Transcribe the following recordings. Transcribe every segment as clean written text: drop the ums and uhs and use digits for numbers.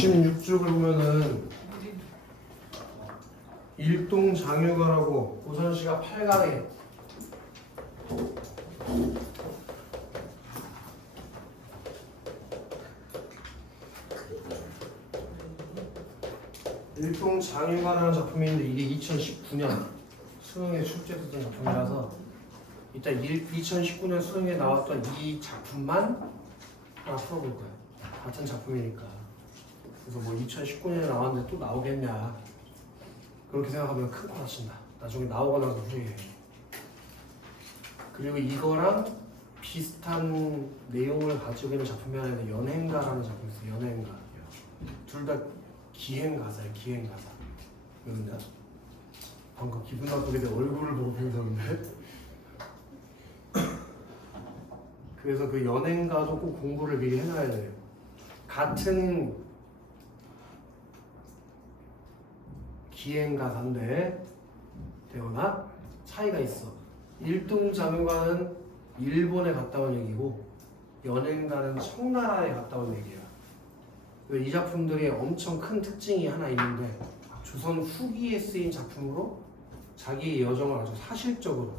16쪽을 보면은 일동장유가라고 고선시가 8강에 일동장유가라는 작품인데 이게 2019년 수능에 출제됐던 작품이라서 일단 2019년 수능에 나왔던 이 작품만 하나 풀어볼 거야. 같은 작품이니까. 그래서 뭐 2019년에 나왔는데 또 나오겠냐 그렇게 생각하면 큰 거 다친다. 나중에 나오고 나서 후회해. 그리고 이거랑 비슷한 내용을 가지고 있는 작품이 하나 있는데 연행가라는 작품이 있어요. 연행가. 둘 다 기행가사예요. 기행가사. 왜그냐? 방금 기분 나쁘게 내 얼굴을 보고 배우셨는데 그래서 그 연행가도 꼭 공부를 미리 해놔야 돼요. 같은 기행가사인데 되거나 차이가 있어. 일동장유가는 일본에 갔다 온 얘기고 연행가는 청나라에 갔다 온 얘기야. 이 작품들이 엄청 큰 특징이 하나 있는데 조선 후기에 쓰인 작품으로 자기의 여정을 아주 사실적으로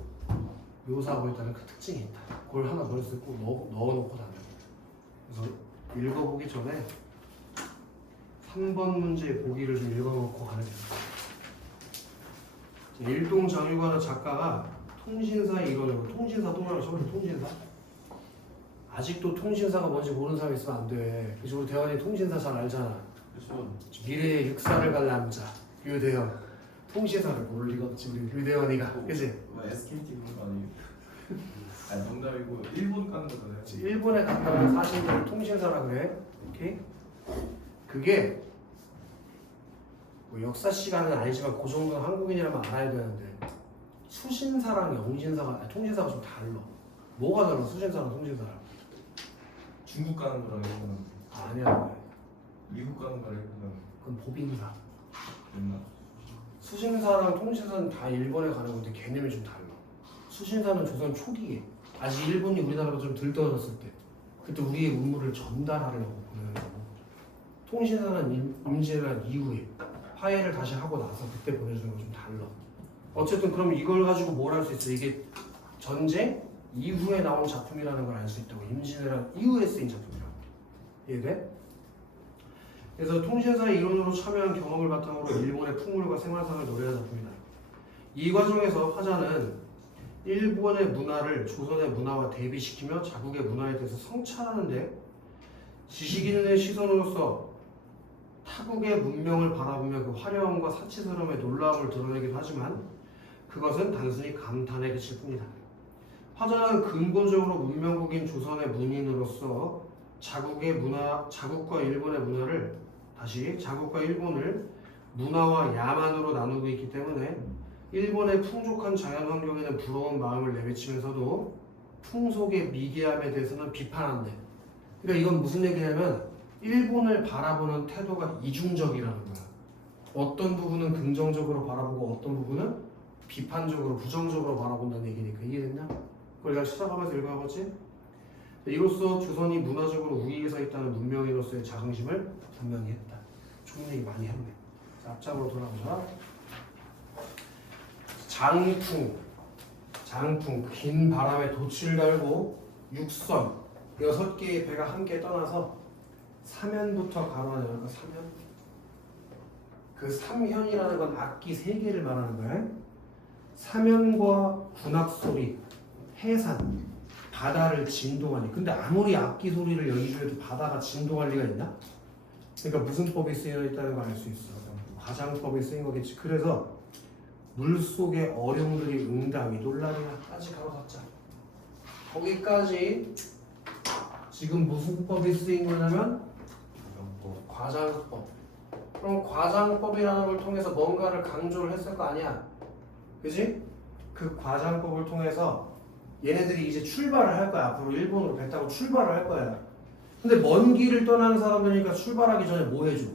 묘사하고 있다는 그 특징이 있다. 그걸 하나 머릿속에 꼭 넣어놓고 다녀. 그래서 읽어보기 전에 3번 문제 보기를 좀 읽어놓고 가는 거예요. 일동장유가는 작가가 통신사의 일원이고 통신사 동아리 저번에 통신사? 아직도 통신사가 뭔지 모르는 사람이 있으면 안 돼. 그래서 우리 대원이 통신사 잘 알잖아. 그렇죠. 미래의 육사를 갈 남자 유대원. 통신사를 모를 리가 없지 우리 유대원이가. 그치? 뭐 SKT 그런 거 아니에요? 아니 농담이고 일본 가는 거잖아요. 일본에 갔다 온 사실은 통신사라 그래. 오케이? 그게 뭐 역사 시간은 아니지만 그 정도는 한국인이라면 알아야 되는데 수신사랑 영신사가 통신사가 좀 달라. 뭐가 달라? 수신사랑 통신사랑. 중국 가는 거랑 이거는 아니야. 미국 가는 거랑 이거는 그건 법인사. 있나? 수신사랑 통신사는 다 일본에 가는 건데 개념이 좀 달라. 수신사는 조선 초기에 아직 일본이 우리나라로 좀 들떠졌을 때 그때 우리의 문물을 전달하려고 보내는 거고, 통신사는 임진왜란 이후에 화해를 다시 하고 나서 그때 보내주는 건 좀 달라. 어쨌든 그럼 이걸 가지고 뭘 할 수 있어? 이게 전쟁 이후에 나온 작품이라는 걸 알 수 있다고. 임진왜란 이후에 쓰인 작품이라고. 이해돼? 그래서 통신사의 이론으로 참여한 경험을 바탕으로 일본의 풍물과 생활상을 노래한 작품이다. 이 과정에서 화자는 일본의 문화를 조선의 문화와 대비시키며 자국의 문화에 대해서 성찰하는데 지식인의 시선으로서 타국의 문명을 바라보며 그 화려함과 사치스러움의 놀라움을 드러내기도 하지만 그것은 단순히 감탄에 그칠 뿐이다. 화자는 근본적으로 문명국인 조선의 문인으로서 자국과 일본의 문화를 자국과 일본을 문화와 야만으로 나누고 있기 때문에 일본의 풍족한 자연 환경에는 부러운 마음을 내비치면서도 풍속의 미개함에 대해서는 비판한대. 그러니까 이건 무슨 얘기냐면 일본을 바라보는 태도가 이중적이라는 거야. 어떤 부분은 긍정적으로 바라보고 어떤 부분은 비판적으로 부정적으로 바라본다는 얘기니까. 이해됐냐? 그걸 내가 찾아가면서 읽어보지. 이로써 조선이 문화적으로 우위에 서 있다는 문명인으로서의 자긍심을 분명히 했다. 좋은 얘기 많이 했네. 자, 앞장으로 돌아보자. 장풍, 긴 바람에 돛을 달고 육선 6개의 배가 함께 떠나서 사면부터 가로하는 사면. 그 삼현이라는 건 악기 3개를 말하는 거야. 사면과 군악소리, 해산, 바다를 진동하니. 근데 아무리 악기 소리를 연주해도 바다가 진동할 리가 있나? 그러니까 무슨 법이 쓰여 있다는 걸 알 수 있어. 과장법이 쓰인 거겠지. 그래서 물속의 어룡들이 응답이 놀라리나까지 가로잡자. 거기까지 지금 무슨 법이 쓰인 거냐면 과장법. 그럼 과장법이라는 걸 통해서 뭔가를 강조를 했을 거 아니야. 그지? 그 과장법을 통해서 얘네들이 이제 출발을 할 거야. 앞으로 일본으로 배 타고 출발을 할 거야. 근데 먼 길을 떠나는 사람들이니까 출발하기 전에 뭐 해줘?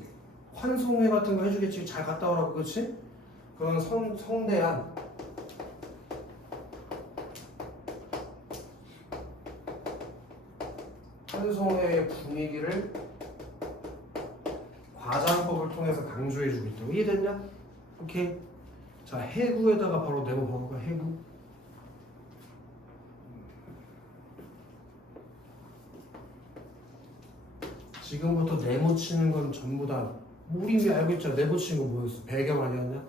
환송회 같은 거 해주겠지. 잘 갔다 오라고. 그렇지? 그런 성대한 환송회의 분위기를 과장법을 통해서 강조해주고 있다고. 이해됐냐? 오케이. 자, 해구에다가 바로 네모 번호가 해구. 지금부터 네모 치는 건 전부 다 우리 이미 알고 있잖아. 네모 치는 거 뭐였어? 배경 아니었냐?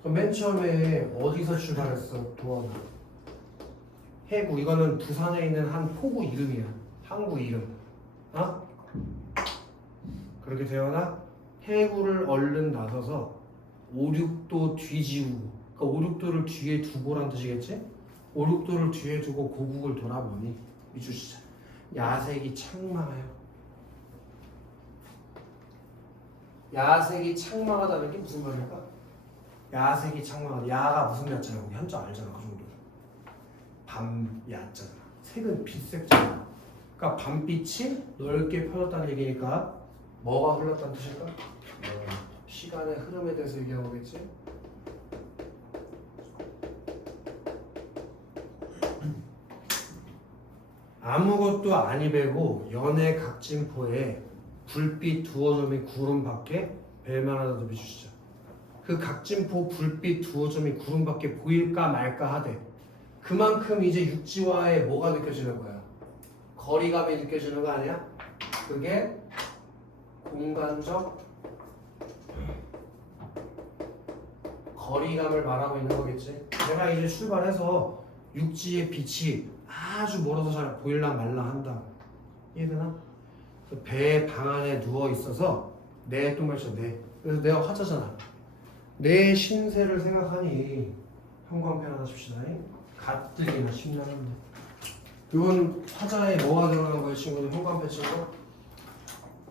그럼 맨 처음에 어디서 출발했어? 도원아. 해구. 이거는 부산에 있는 한 포구 이름이야. 항구 이름. 어? 그렇게 되어나 해구를 얼른 나서서 5, 6도 뒤지우고, 그러니까 5, 6도를 뒤에 두고란 뜻이겠지? 5, 6도를 뒤에 두고 고국을 돌아보니 미주시자 야색이 창망해요. 야색이 창망하다는 게 무슨 말일까? 야색이 창망하다. 야가 무슨 야자라고 우리 한자 알잖아. 그 정도. 밤 야자잖아. 색은 빛색잖아. 그러니까 밤빛이 넓게 펴졌다는 얘기니까 뭐가 흘렀다는 뜻일까? 시간의 흐름에 대해서 얘기한 거겠지? 아무것도 아니 베고 연의 각진포에 불빛 두어 점이 구름 밖에 뵐만하다도 비추시죠. 그 각진포 불빛 두어 점이 구름 밖에 보일까 말까 하되 그만큼 이제 육지와의 뭐가 느껴지는 거야? 거리감이 느껴지는 거 아니야? 그게 공간적 거리감을 말하고 있는 거겠지. 내가 이제 출발해서 육지의 빛이 아주 멀어서 잘 보일랑 말랑 한다. 이해되나? 배 방 안에 누워 있어서 내 똥말쳐 내. 그래서 내가 화자잖아. 내 신세를 생각하니 형광펜 하나 줍시다. 가뜩이나 심란한데. 이건 화자에 뭐가 들어간 거예요, 친구들? 형광펜 친구?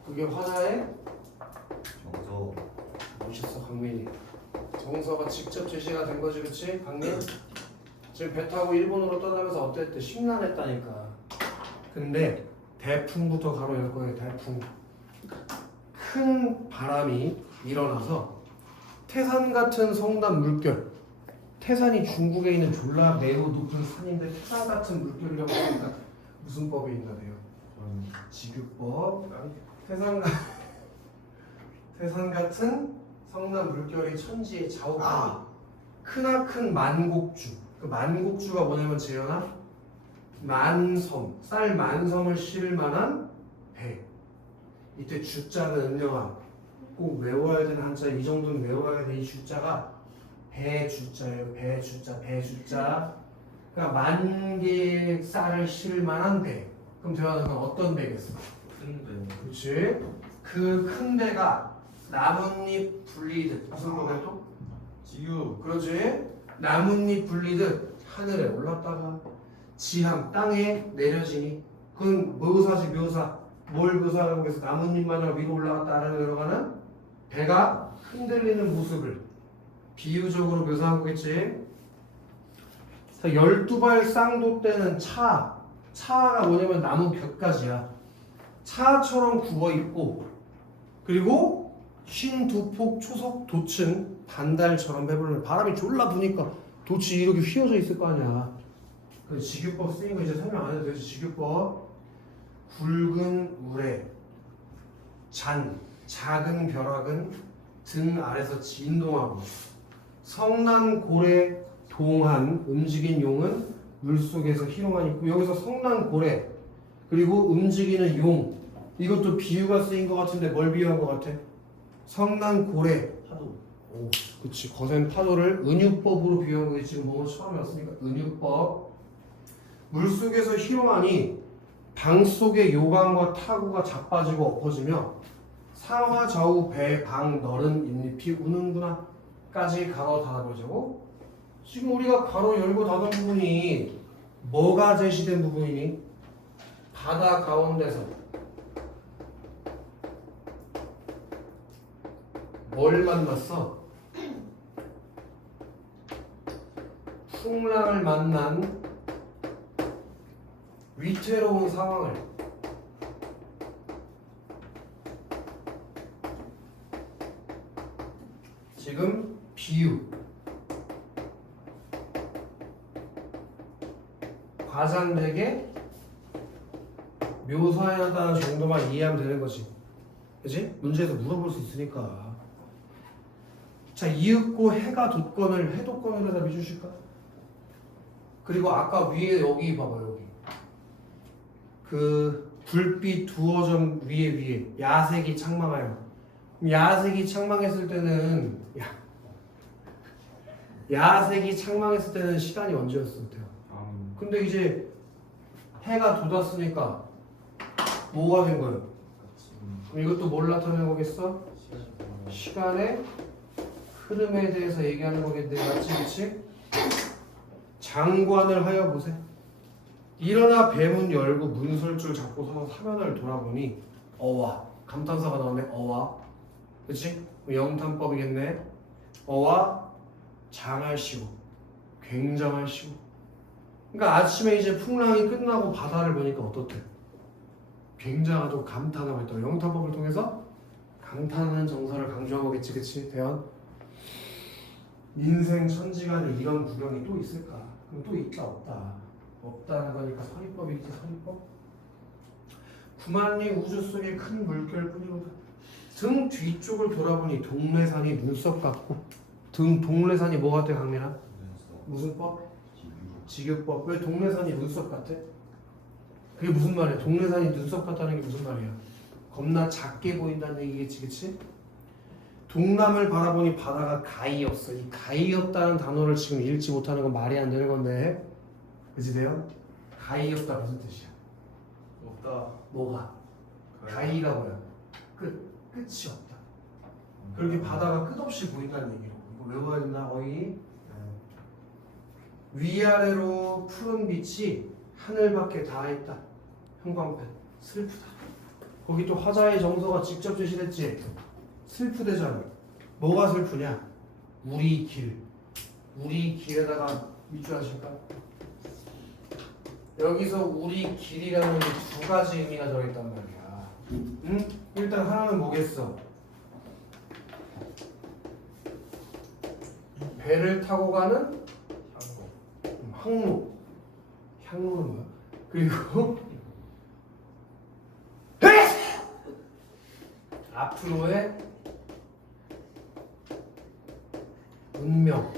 그게 화자에 정서. 멋있어, 강민이. 정서가 직접 제시가 된 거지, 그치? 강민? 지금 배 타고 일본으로 떠나면서 어땠대? 심란했다니까. 근데 대풍부터 가로 열 거예요. 대풍. 큰 바람이 일어나서 태산 같은 성남 물결. 태산이 중국에 있는 졸라 매우 높은 산인데 태산 같은 물결이라고 하니까 무슨 법이 있나요? 지규법. 태산 같은 성남 물결이 천지의 자욱하니 크나큰 만곡주. 그 만곡주가 뭐냐면 재현아 만섬, 쌀 만섬을 실을 만한 배. 이때 주자는 은영아 꼭 외워야 되는 한자. 이 정도는 외워야 돼. 이 주자가 배주자예요. 배주자. 그러니까 만 개의 쌀을 실을 만한 배. 그럼 대화는 어떤 배겠어? 큰 배. 그렇지. 그 큰 배가 나뭇잎 불리듯 무슨 거래 또? 지유. 그러지. 나뭇잎 불리듯 하늘에 올랐다가 지함 땅에 내려지니 그건 묘사지 묘사. 뭘 묘사하고 계서 나뭇잎 마냥 위로 올라갔다 아래로 내려가는 배가 흔들리는 모습을 비유적으로 묘사한 거겠지. 12발 쌍도 때는 차가 뭐냐면 나무 벽까지야. 차처럼 굽어 있고 그리고 52폭 초석 돛은 반달처럼 배부르는 바람이 졸라 부니까 돛이 이렇게 휘어져 있을 거 아니야. 그 직유법 쓰인 거 이제 설명 안 해도 되지. 직유법. 굵은 우레 작은 벼락은 등 아래서 진동하고 성난 고래 동한 움직인 용은 물속에서 희롱하니 있고 여기서 성난 고래 그리고 움직이는 용 이것도 비유가 쓰인 것 같은데 뭘 비유한 것 같아? 성난 고래 파도. 오, 그치. 거센 파도를 은유법으로 비유한 거지. 지금 뭐 처음에 왔으니까 은유법. 물속에서 희롱하니 방 속의 요강과 타구가 자빠지고 엎어지며 상하 좌우 배 방 너른 잇잎이 우는구나 까지 가로 닫아보자고. 지금 우리가 가로 열고 닫은 부분이 뭐가 제시된 부분이니? 바다 가운데서 뭘 만났어? 풍랑을 만난 위태로운 상황을 지금 비유 과장되게 묘사해놨다는 정도만 이해하면 되는 거지. 그지? 문제에서 물어볼 수 있으니까. 자, 이윽고 해가 돋건을 해돋건을에다 비주실까? 그리고 아까 위에 여기 봐봐 여기 그 불빛 두어 점 위에 야색이 창망하여. 야색이 창망했을 때는 야색이 창망했을 때는 시간이 언제였을 때요? 근데 이제 해가 돋았으니까 뭐가 된 거예요? 그럼 이것도 뭘 나타내는 거겠어? 시간의 흐름에 대해서 얘기하는 거겠네. 맞지? 그치? 장관을 하여 보세. 일어나 배문 열고 문설줄 잡고 서서 사면을 돌아보니 어와 감탄사가 나오네. 어와 그치? 영탄법이겠네. 어와 장하시고 굉장하시고. 그러니까 아침에 이제 풍랑이 끝나고 바다를 보니까 어떻대? 굉장하고 감탄하고 있다. 영탄법을 통해서 감탄하는 정서를 강조한 거겠지. 그치? 대현? 인생 천지간에 이런 구경이 또 있을까? 그럼 또 있다 없다. 없다는 거니까 선입법이지. 선입법. 구만리 우주 속의 큰 물결 뿐이로다. 등 뒤쪽을 돌아보니 동래산이 눈썹 같고. 등 동래산이 뭐 같아 강민아? 무슨 법? 직유법. 왜 동래산이 눈썹 같아? 그게 무슨 말이야? 동래산이 눈썹 같다는 게 무슨 말이야? 겁나 작게 보인다는 얘기겠지, 그치? 동남을 바라보니 바다가 가히 없어. 이 가히 없다는 단어를 지금 읽지 못하는 건 말이 안 되는 건데, 그치 대요? 가히 없다 무슨 뜻이야? 없다. 뭐가? 가히가 뭐야? 끝이 없다. 그렇게 바다가 끝없이 보인다는 얘기로. 이거 외워야 된다. 어이 위아래로 푸른 빛이 하늘밖에 닿아 있다. 형광펜 슬프다. 거기 또 화자의 정서가 직접 제시됐지. 슬프대잖아. 뭐가 슬프냐? 우리 길에다가 밑줄하실까? 여기서 우리 길이라는 게 두 가지 의미가 들어있단 말이야. 응? 일단 하나는 뭐겠어? 배를 타고 가는 항로. 향로는 뭐야? 그리고 앞으로의 운명.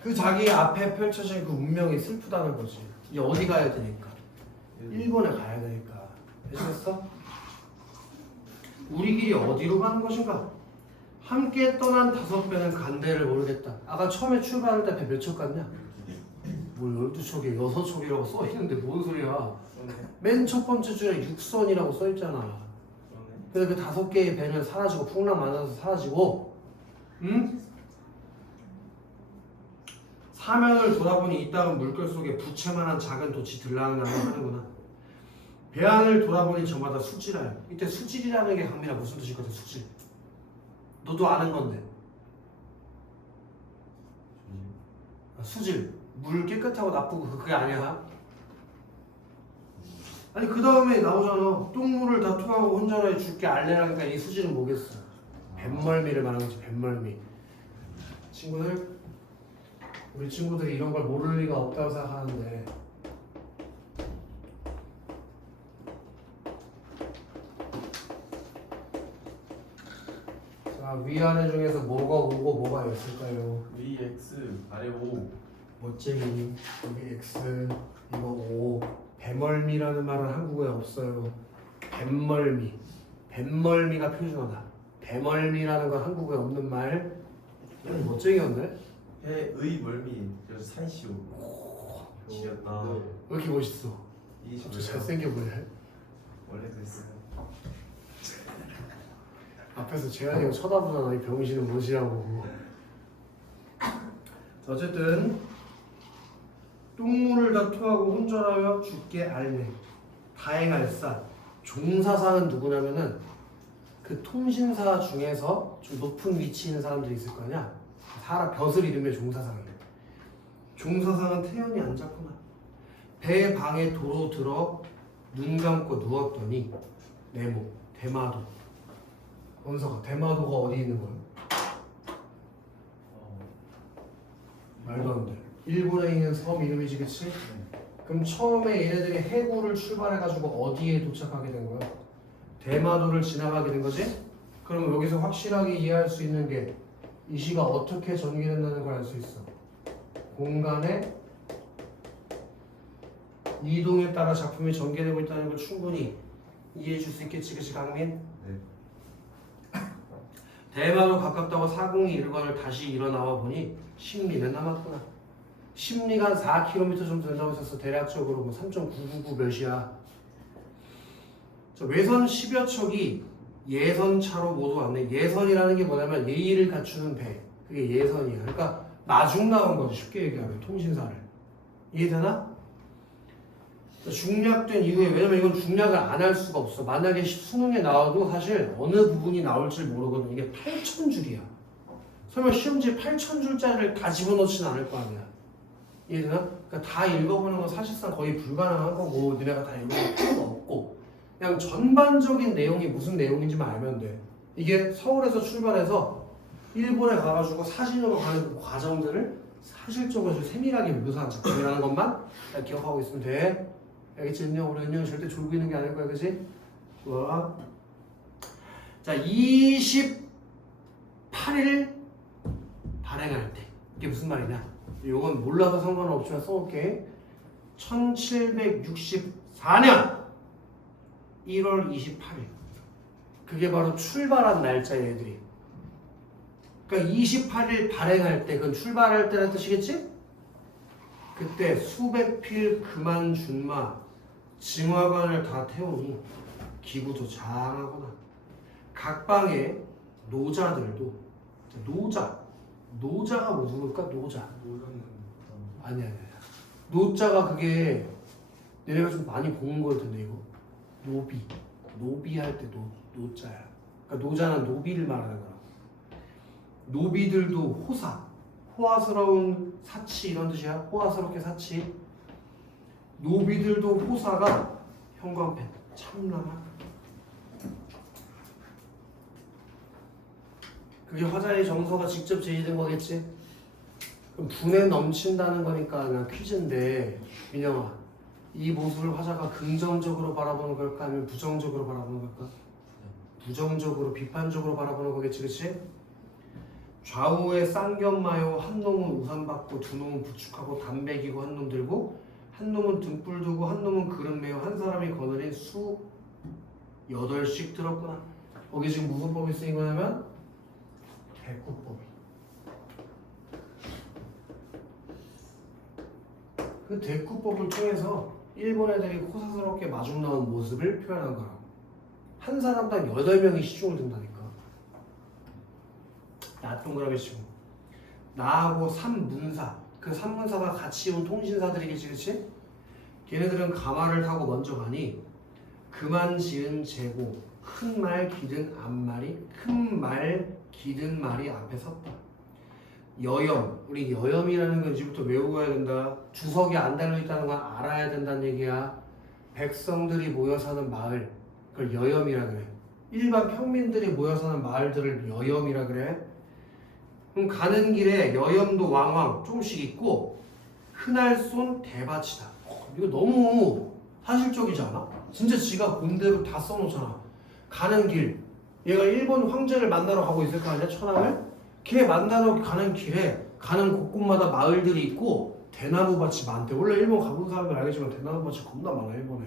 그 자기 앞에 펼쳐진 그 운명이 슬프다는 거지. 이제 어디 가야 되니까? 일본에 가야 되니까. 됐어? 우리 길이 어디로 가는 것인가? 함께 떠난 5배는 간대를 모르겠다. 아까 처음에 출발할 때 배 몇 척 갔냐? 뭘 12척에 6척이라고 써있는데 뭔 소리야. 맨 첫 번째 줄에 6선이라고 써있잖아. 그래서 그 5개의 배는 사라지고 풍랑 만나서 사라지고, 응? 사면을 돌아보니 이 땅은 물결 속에 부채만한 작은 돛이 들락날락하는구나. 배 안을 돌아보니 저마다 수질하여. 이때 수질이라는 게 강민아 무슨 뜻이거든? 수질. 너도 아는 건데. 수질. 물 깨끗하고 나쁘고 그게 아니야. 아니 그 다음에 나오잖아. 똥물을 다 토하고 혼자라에 줄게 알레라니까 이 수질은 뭐겠어? 뱃멀미를 말하는 거지. 뱃멀미. 친구들, 우리 친구들이 이런 걸 모를 리가 없다고 생각하는데 자 위아래 중에서 뭐가 오고 뭐가 있을까요? 위 X 아래 O. 멋쟁이. 여기 X 이거 O. 배멀미라는 말은 한국어에 없어요. 뱃멀미. 뱃멀미가 표준어다. 배멀미라는 건 한국어에 없는 말. 멋쟁이였네. 해의 멀미. 그래서 산시오. 지렸다. 왜 이렇게 멋있어? 이 갑자기 잘생겨 보이네. 원래 그랬어요. 앞에서 재환이가 쳐다보잖아. 이 병신은 무엇이라고. 어쨌든 똥물을 다 토하고 혼절하여 죽게 알네. 다행할사. 종사상은 누구냐면은 그 통신사 중에서 좀 높은 위치에 있는 사람들이 있을 거 아니야. 사람 벼슬 이름의 종사상이야. 종사상은 태연이 앉았구나. 배 방에 도로 들어 눈 감고 누웠더니 네모 대마도. 원서가 대마도가 어디 있는 거야? 말도 안 돼. 일본에 있는 섬 이름이지, 그치? 그럼 처음에 얘네들이 해구를 출발해가지고 어디에 도착하게 된 거야? 대마도를 지나가게 된 거지? 그러면 여기서 확실하게 이해할 수 있는 게 이 시가 어떻게 전개된다는 걸 알 수 있어. 공간의 이동에 따라 작품이 전개되고 있다는 걸 충분히 이해해 줄 수 있겠지, 그치 강민? 네. 대마도 가깝다고 402 일관을 다시 일어나와 보니 심리는 남았구나. 심리가 한 4km 정도 된다고 했었어. 대략적으로 뭐 3.999 몇이야. 외선 10여 척이 예선차로 모두 왔네. 예선이라는 게 뭐냐면 예의를 갖추는 배. 그게 예선이야. 그러니까 마중 나온 거지. 쉽게 얘기하면 통신사를. 이해되나? 중략된 이후에, 왜냐면 이건 중략을 안 할 수가 없어. 만약에 수능에 나와도 사실 어느 부분이 나올지 모르거든. 이게 8,000줄이야. 설마 시험지에 8,000줄짜리를 다 집어넣지는 않을 거 아니야. 이해되나? 그러니까 다 읽어보는 건 사실상 거의 불가능한 거고, 너네가 다 읽어볼 필요가 없고, 그냥 전반적인 내용이 무슨 내용인지만 알면 돼. 이게 서울에서 출발해서 일본에 가가지고 사진으로 가는 그 과정들을 사실적으로 아주 세밀하게 묘사한 작품이라는 것만 기억하고 있으면 돼. 알겠지? 은영, 우리 은영이 절대 졸고 있는 게 아닐 거야, 그치? 좋아. 자, 28일 발행할 때. 이게 무슨 말이냐? 이건 몰라도 상관은 없지만 써올게. 1764년 1월 28일. 그게 바로 출발한 날짜예요, 얘들이. 그러니까 28일 발행할 때, 그건 출발할 때라는 뜻이겠지? 그때 수백 필 그만 준마 징화관을 다 태우니 기구도 장하구나. 각 방의 노자들도 노자가 누굴까? 노자. 모르는 아니야. 노자가 그게 얘네가 좀 많이 본 거일 텐데 이거 노비 할 때 노자야. 그러니까 노자는 노비를 말하는 거라고. 노비들도 호화스러운 사치 이런 뜻이야. 호화스럽게 사치. 노비들도 호사가 형광펜 참나마. 그게 화자의 정서가 직접 제시된 거겠지. 그럼 분에 넘친다는 거니까 그냥 퀴즈인데, 민영아, 이 모습을 화자가 긍정적으로 바라보는 걸까 아니면 부정적으로 바라보는 걸까? 부정적으로, 비판적으로 바라보는 거겠지, 그치? 좌우에 쌍견마요, 한 놈은 우산 받고 두 놈은 부축하고 담배 기고 한 놈 들고 한 놈은 등불 두고 한 놈은 그릇 메고 한 사람이 거느린 수 8씩 들었구나. 거기 지금 무슨 법이 쓰인 거냐면 대꾸법이. 그 대꾸법을 통해서 일본 애들이 호사스럽게 마중 나온 모습을 표현한 거라고. 한 사람당 8명이 시중을 든다니까. 나 동그라미 치고 나하고 3문사, 그 3문사가 같이 온 통신사들이겠지, 그치? 걔네들은 가마를 타고 먼저 가니 그만 지은 재고 큰 말 기든 앞말이 큰 말 기든 말이 앞에 섰다. 여염, 우리 여염이라는 건 이제부터 외우고 가야 된다. 주석이 안 달려있다는 건 알아야 된다는 얘기야. 백성들이 모여 사는 마을, 그걸 여염이라 그래. 일반 평민들이 모여 사는 마을들을 여염이라 그래. 그럼 가는 길에 여염도 왕왕 조금씩 있고 흔할 쏜 대밭이다. 이거 너무 사실적이지 않아? 진짜 지가 본 대로 다 써놓잖아. 가는 길, 얘가 일본 황제를 만나러 가고 있을 거 아니야, 천황을? 걔 만나러 가는 길에 가는 곳곳마다 마을들이 있고 대나무 밭이 많대. 원래 일본 가본 사람들 알겠지만 대나무 밭이 겁나 많아, 일본에.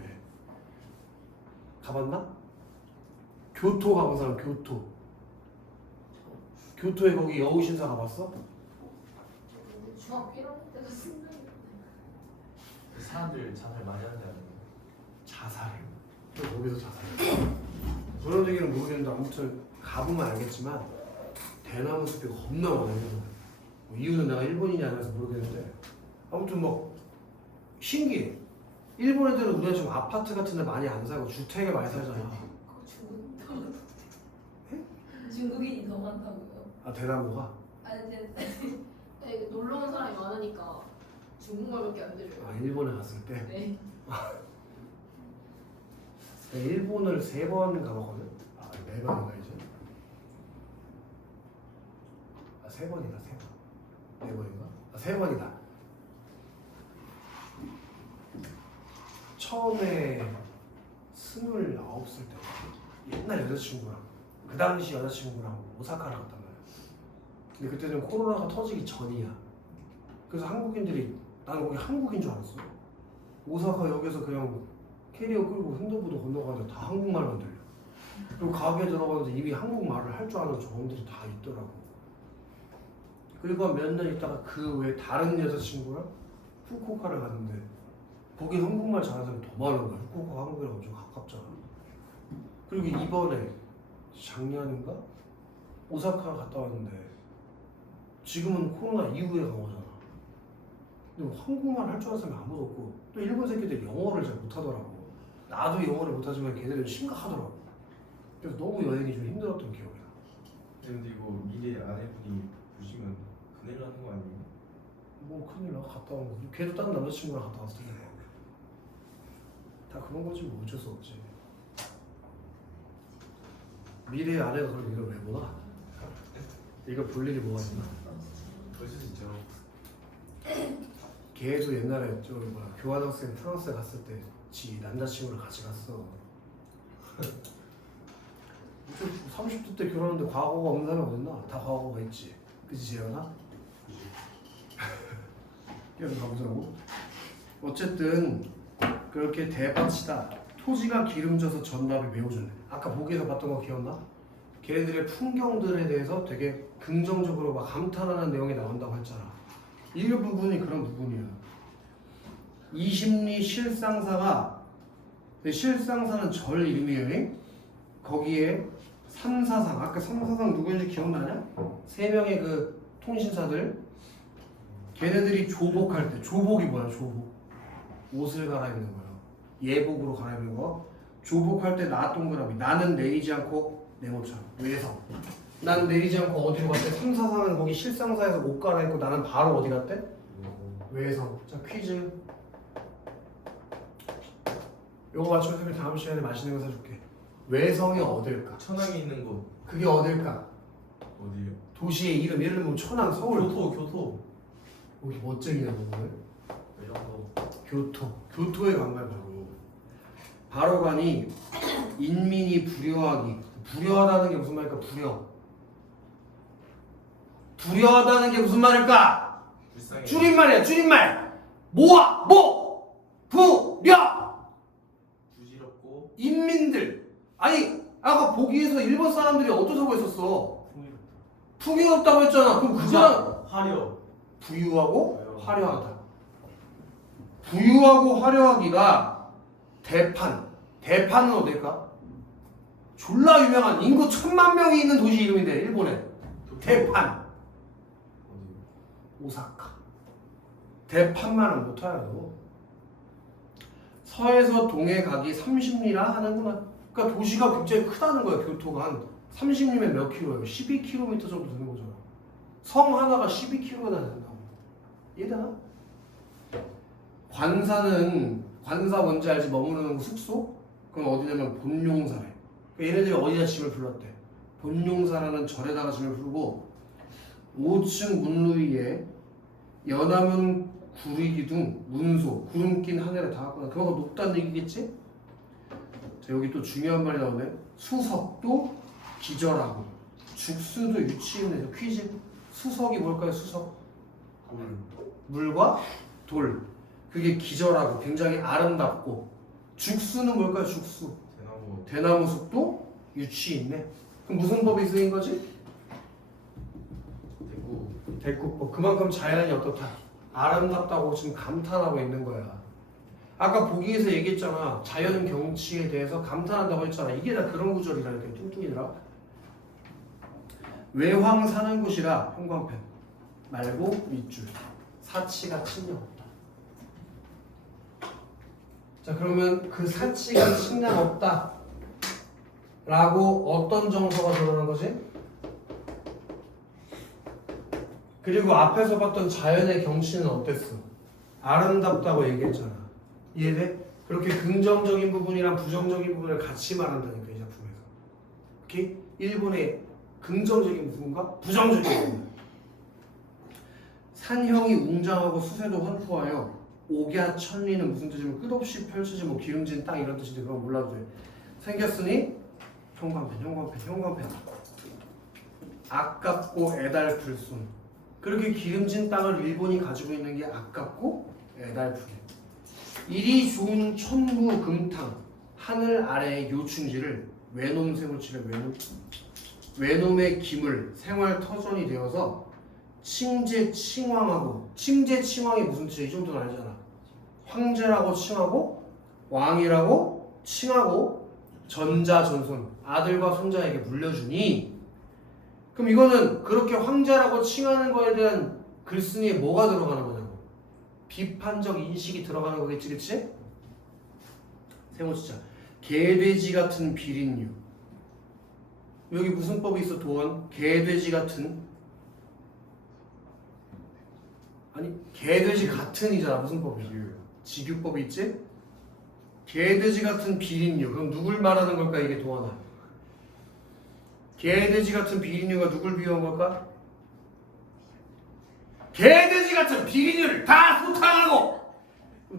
가봤나? 교토 가본 사람, 교토에 거기 여우신사 가봤어? 중학교 1학년 때가 생각이 나네. 그 사람들 자살 많이 하는 데 아니에요? 자살을? 또 거기서 자살을? 그런 얘기는 모르겠는데 아무튼 가보면 알겠지만 대나무 숲이 겁나 많아요. 뭐 이유는 내가 일본인이 아니라서 모르겠는데 아무튼 뭐 신기해. 일본 애들은 우리가 좀 아파트 같은 데 많이 안 살고 주택에 많이 살잖아. 그거 중국인이 더 많다고요? 아, 대나무가? 아니 근데 놀러 온 사람이 많으니까 중국말밖에 안 들려요. 아, 일본에 갔을 때? 네. 내가 일본을 3번 가봤거든? 아, 4번인가 이제? 아, 3번이다, 3번. 4번인가? 아, 3번이다. 처음에 29살 때 옛날 여자친구랑 그 당시 여자친구랑 오사카를 갔단 말이야. 근데 그때는 코로나가 터지기 전이야. 그래서 한국인들이 나는 거기 한국인 줄 알았어. 오사카 역에서 그냥 캐리어 끌고 흔들보도 건너가는데 다 한국말만 들려. 그리고 가게에 들어가는데 이미 한국말을 할 줄 아는 점원들이 다 있더라고. 그리고 몇 년 있다가 그 외에 다른 여자친구랑 후쿠오카를 갔는데 거기 한국말 잘하는 사람이 더 많은 거야. 후쿠오카 한국이랑 엄청 가깝잖아. 그리고 이번에 작년인가? 오사카 갔다 왔는데 지금은 코로나 이후에 간 거잖아. 근데 뭐 한국말 할 줄 아는 사람이 아무도 없고 또 일본 새끼들 영어를 잘 못하더라고. 나도 영어를 못하지만 걔네들은 심각하더라고. 그래서 너무 여행이 좀 힘들었던 기억이 나. 근데 이거 미래 아내분이 보시면 큰일 나는 거 아니에요? 뭐 큰일 나 갔다 온 거지. 걔도 다른 남자친구랑 갔다 왔을 텐데. 다 그런 거지 뭐 어쩔 수 없지. 미래의 아내가 그럼 이걸 왜 보나? 이거 볼 일이 뭐가 있나? 그럴 수 있죠. 걔도 옛날에 저 뭐야 교환학생 프랑스에 갔을 때 지 남자친구랑 같이 갔어. 30대 때 결혼했는데 과거가 없는 사람이 어딨나? 다 과거가 있지. 그치 재현아? 계속 가보자고. 어쨌든 그렇게 대밭이다. 토지가 기름져서 전답이 매우 좋네. 아까 보기에서 봤던 거 기억나? 걔네들의 풍경들에 대해서 되게 긍정적으로 막 감탄하는 내용이 나온다고 했잖아. 이 부분이 그런 부분이야. 이심리 실상사가 실상사는 절 이름이에요. 거기에 삼사상 아까 삼사상 누구인지 기억나냐? 세 명의 그 통신사들 걔네들이 조복할 때 조복이 뭐야? 조복 옷을 갈아입는 거야. 예복으로 갈아입는 거. 조복할 때 나 동그라미 나는 내리지 않고 네모처럼 외성 난 내리지 않고 어디로 갔대? 삼사상은 거기 실상사에서 옷 갈아입고 나는 바로 어디 갔대? 외성. 자 퀴즈 요거 맞추면 선생님 다음 시간에 맛있는 거 사줄게. 외성이 어딜까? 천왕에 있는 곳 그게 어딜까? 어디요? 도시의 이름 예를 들면 천안, 서울 교토. 여기 멋쟁이냐고 오늘? 이런 거. 교토에 간 거야 바로 가니 인민이 불효하기. 불효하다는 게 무슨 말일까? 불효하다는 게 무슨 말일까? 불쌍해. 줄임말이야 줄임말. 뭐야 불효 부질없고 인민들. 아니 아까 보기에서 일본 사람들이 어떠다고 했었어? 풍요롭다고 했잖아. 그럼 그거는 화려. 부유하고 화려하다. 부유하고 화려하기가 대판은 어딜까? 졸라 유명한 인구 1000만 명이 있는 도시 이름인데 일본에 대판 어디? 오사카. 대판만은 못하요. 서에서 동해 가기 30리라 하는구나. 그러니까 도시가 굉장히 크다는 거야. 교토가 한 30리면 몇 킬로예요? 12km 정도 되는 거잖아. 성 하나가 12km가 된다고. 이해되나? 관사 뭔지 알지? 머무르는 숙소? 그럼 어디냐면 본용사래. 그러니까 얘네들이 어디다 짐을 불렀대? 본용사라는 절에다가 짐을 부르고 5층 문루 위에 연화문 구리기둥 문소 구름 낀 하늘에 닿았구나. 그만큼 높다는 얘기겠지? 자 여기 또 중요한 말이 나오네. 수석도 기절하고 죽수도 유치인에서 퀴즈. 수석이 뭘까요? 수석 물과 돌. 그게 기절하고 굉장히 아름답고 죽수는 뭘까요? 죽수 대나무 숲도 유치 있네. 그럼 무슨 법이 쓰인 거지? 대구법. 그만큼 자연이 어떻다? 아름답다고 지금 감탄하고 있는 거야. 아까 보기에서 얘기했잖아. 자연 경치에 대해서 감탄한다고 했잖아. 이게 다 그런 구절이라니까. 뚱뚱이더라. 외황 사는 곳이라 형광펜 말고 밑줄. 사치가 침략 없다. 자 그러면 그 사치가 침략 없다 라고 어떤 정서가 드러난 거지? 그리고 앞에서 봤던 자연의 경치는 어땠어? 아름답다고 얘기했잖아. 이해돼? 그렇게 긍정적인 부분이랑 부정적인 부분을 같이 말한다니까 이 작품에서. 오케이? 일본의 긍정적인 부분과 부정적인 부분. 산형이 웅장하고 수세도 환포하여 옥야천리는 무슨 뜻이면 끝없이 펼쳐진 뭐 기름진 땅 이런 뜻인데 그건 몰라도 돼. 생겼으니 형광펜. 아깝고 애달플 순. 그렇게 기름진 땅을 일본이 가지고 있는 게 아깝고 애달프네. 이리 좋은 천부 금탕 하늘 아래의 요충지를 외놈 세무치를 외놈의 기물 생활 터전이 되어서 칭제칭왕하고 칭제칭왕이 무슨 뜻이야? 이 정도는 알잖아. 황제라고 칭하고 왕이라고 칭하고 전자전손 아들과 손자에게 물려주니 그럼 이거는 그렇게 황제라고 칭하는 거에 대한 글쓴이에 뭐가 들어가는 거냐고 비판적 인식이 들어가는 거겠지 그치? 세모치자 개돼지 같은 비린류 여기 무슨 법이 있어 도원? 개돼지 같은 아니 개돼지 같은이잖아 무슨 법이야? 직유법이 있지? 개돼지 같은 비린류 그럼 누굴 말하는 걸까 이게 도원아? 개돼지 같은 비린류가 누굴 비유한 걸까? 개돼지 같은 비린류를 다 소탕하고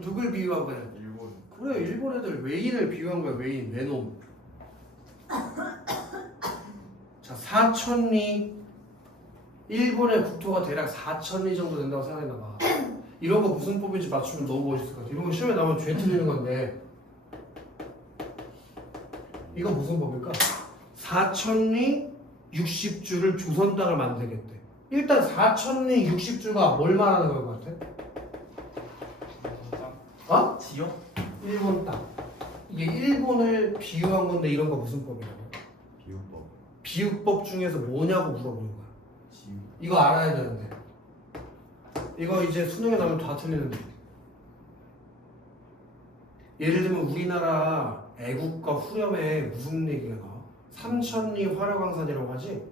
누굴 비유한 거야? 일본. 그래 일본 애들 외인을 비유한 거야 외인 외놈. 자 4,000리 일본의 국토가 대략 4,000리 정도 된다고 생각해봐. 이런 거 무슨 법인지 맞추면 너무 멋있을 것 같아. 이런 거 시험에 나오면 죄 틀리는 건데 이거 무슨 법일까? 4,000리 60주를 조선 땅을 만들겠대. 일단 4,000리 60주가 뭘 말하는 것 같아? 어? 지역? 일본 땅. 이게 일본을 비유한 건데 이런 거 무슨 법이라고? 비유법. 비유법 중에서 뭐냐고 물어보는 거야. 지유. 이거 알아야 되는데. 이거 이제 수능에 나오면 다 틀리는데. 예를 들면 우리나라 애국가 후렴에 무슨 얘기가 나와? 3,000리 화려강산이라고 하지?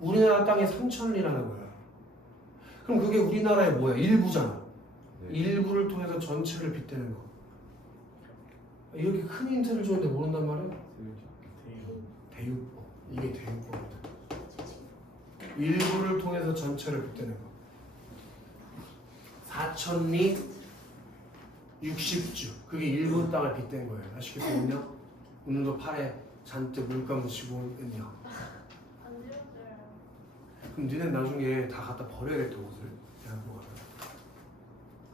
우리나라 땅이 3,000리라는 거야. 그럼 그게 우리나라의 뭐야? 일부잖아. 네. 일부를 통해서 전체를 빗대는 거. 이렇게 큰 힌트를 줬는데 모른단 말이야? 대유법. 이게 대유법이다. 일부를 통해서 전체를 빗대는 거. 4,000리 60주. 그게 일본 땅을 빗댄 거예요. 아시겠습니까? 오늘도 팔에 잔뜩 물감 묻히고 있냐? 안 들었어요. 그럼 니네 나중에 다 갖다 버려야겠다 옷을. 대학교 가서.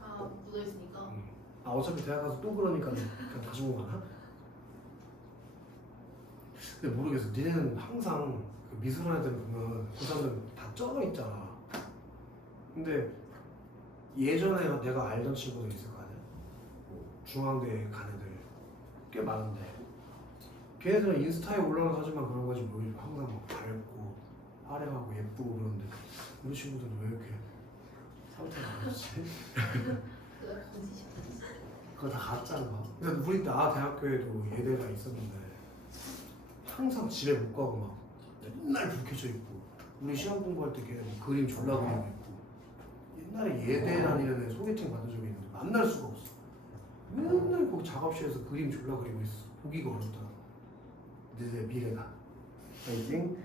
아 묻어 있으니까. 아 어차피 대학 가서 또 그러니까 그냥 가지고 가나? 근데 모르겠어. 니네는 항상 그 미술한 애들 보면 그 사람들 다 쩔어 있잖아. 근데 예전에 내가 알던 친구들 있을 거 아니야? 뭐 중앙대 간 애들 꽤 많은데 걔네들은 인스타에 올라오는 사진만 그런 거지 뭐 항상 막 밝고 화려하고 예쁘고 그러는데 우리 친구들은 왜 이렇게 상태가 안 좋지? 그거 건지시. 그거 다 가짜인 거. 근데 우리 나 대학교에도 예대가 있었는데 항상 집에 못 가고 막 맨날 불 켜져 있고 우리 시험 공부할 때 걔네 뭐 그림 졸라 그리고 있고 옛날에 예대 다니는 애 소개팅 받은 적이 있는데 만날 수가 없어. 맨날 거기 작업실에서 그림 졸라 그리고 있어. 보기가 어렵다. 내 미래다. 파이팅.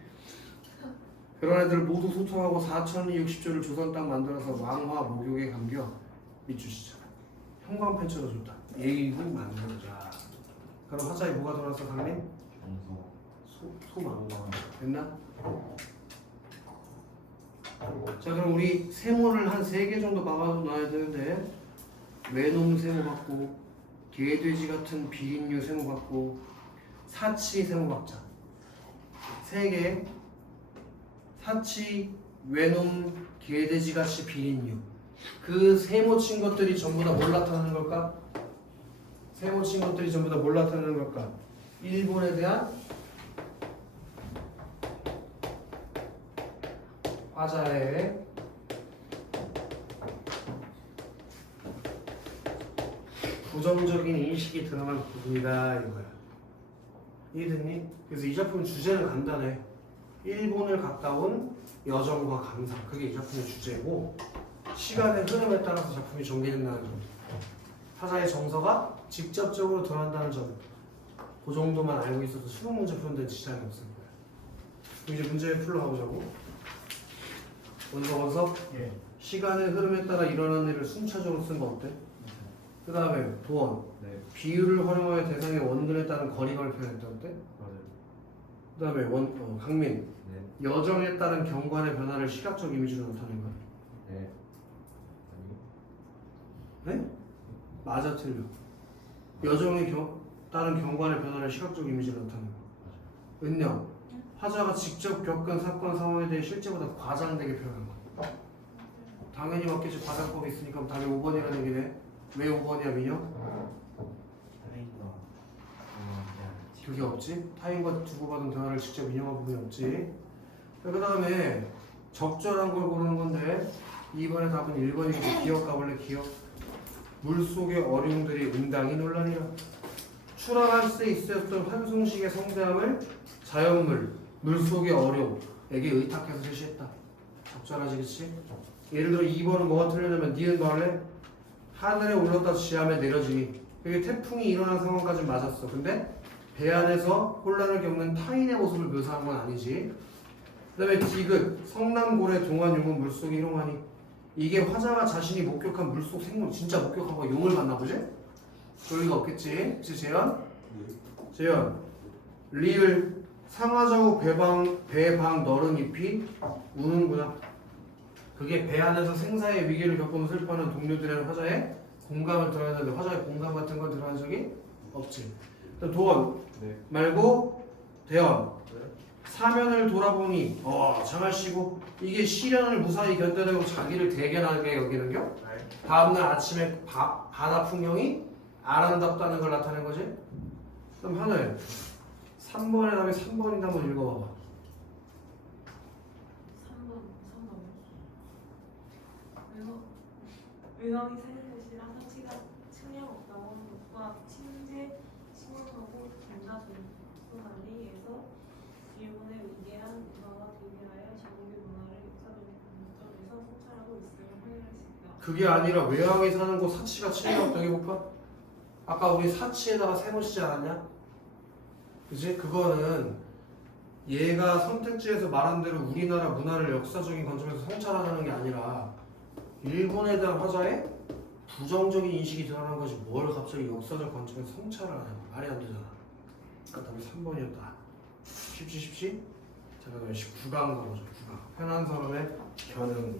그런 애들 모두 소통하고 4,000리 60조를 조선 땅 만들어서 왕화 목욕에 감겨 밑주시자. 형광펜 쳐줬다. 예의고 만들자. 그럼 화자에 뭐가 들어왔어 강민? 정서. 소망. 됐나? 자 그럼 우리 세모를 한 3개 정도 박아서 놔야 되는데 외놈 세모 받고 개돼지 같은 비린류 세모 받고 사치 세모 박자 3개 사치 외놈 개돼지같이 비린류 그 세모 친 것들이 전부 다 뭘 나타내는 걸까? 세모 친 것들이 전부 다 뭘 나타내는 걸까? 일본에 대한 화자의 부정적인 인식이 드러난 부분이다 이거야. 이해됐니? 그래서 이 작품 주제는 간단해. 일본을 갔다 온 여정과 감상 그게 이 작품의 주제고 시간의 흐름에 따라서 작품이 전개된다는 점 화자의 정서가 직접적으로 드러난다는 점 그 정도만 알고 있어도 수능 문제 푸는 데는 지장이 없을 거야. 그럼 이제 문제 풀러 가보자고. 원석 예. 시간의 흐름에 따라 일어나는 일을 순차적으로 쓴 거 어때? 그 다음에 도원 네. 비유를 활용하여 대상의 원근에 따른 거리감을 표현했다 어때? 맞아요. 그 다음에 강민. 네. 여정에 따른 경관의 변화를 시각적 이미지로 나타내는 거야. 네. 아니. 네? 맞아 틀려. 여정에 따른 경관의 변화를 시각적 이미지로 나타내는 거야. 은영. 화자가 직접 겪은 사건 상황에 대해 실제보다 과장되게 표현한 거야. 당연히 맞겠지. 과장법이 있으니까 답이 5번이라는 얘기네. 왜 5번이야 민영? 그게 없지? 타인과 주고받은 대화를 직접 인용한 부분이 없지. 그 다음에 적절한 걸 고르는 건데 2번의 답은 1번이고 기억과 원래 기억. 물속의 어룡들이 응당이 논란이라. 출항할 수 있었던 환송식의 성대함을 자연물, 물속의 어룡에게 의탁해서 제시했다. 적절하지 그치? 예를 들어 2번은 뭐가 틀리냐면 니은 뭐 할래? 하늘에 올랐다 지하에 내려지기. 이게 태풍이 일어난 상황까지 맞았어. 근데 배 안에서 혼란을 겪는 타인의 모습을 묘사한 건 아니지. 그 다음에 디귿, 성남고래 동안용은 물속에 희롱하니. 이게 화자가 자신이 목격한 물속 생물, 진짜 목격한 거 용을 봤나 보지? 그럴 리가 없겠지. 그치 재현? 재현. 리을, 상하좌우 배방 너른 잎이 우는구나. 그게 배 안에서 생사의 위기를 겪으면 슬퍼하는 동료들의 화자의 공감을 들어야 하는데 화자의 공감 같은 걸 들어한 적이 없지. 도원 네. 말고 대원. 사면을 돌아보니 장하시고 이게 시련을 무사히 견뎌내고 자기를 대견하게 여기는겨? 다음날 아침에 바다 풍경이 아름답다는 걸 나타낸 거지? 그럼 하늘 3번의 답이 3번인데 한번 읽어봐봐. 3번. 외왕이 세례시라 사치가 측량 없다고 하는 것과 침제 신문하고 전자 전소난리에서 일본의 위대한 문화와 대비하여 제국의 문화를 역사적인 관점에서 성찰하고 있음을 확인했습니다. 그게 아니라 외왕이 사는 곳 사치가 측량 없다고 해볼까? 아까 우리 사치에다가 세모 쓰지 않았냐? 그지? 그거는 얘가 선택지에서 말한 대로 우리나라 문화를 역사적인 관점에서 성찰하는 게 아니라 일본에 대한 화자의 부정적인 인식이 드러난 거지 뭘 갑자기 역사적 관점에서 성찰을 하냐고. 말이 안 되잖아. 그러니까 답이 3번이었다. 쉽지? 자, 그 다음에 19강 가보죠. 9강. 편한 사람의 견응.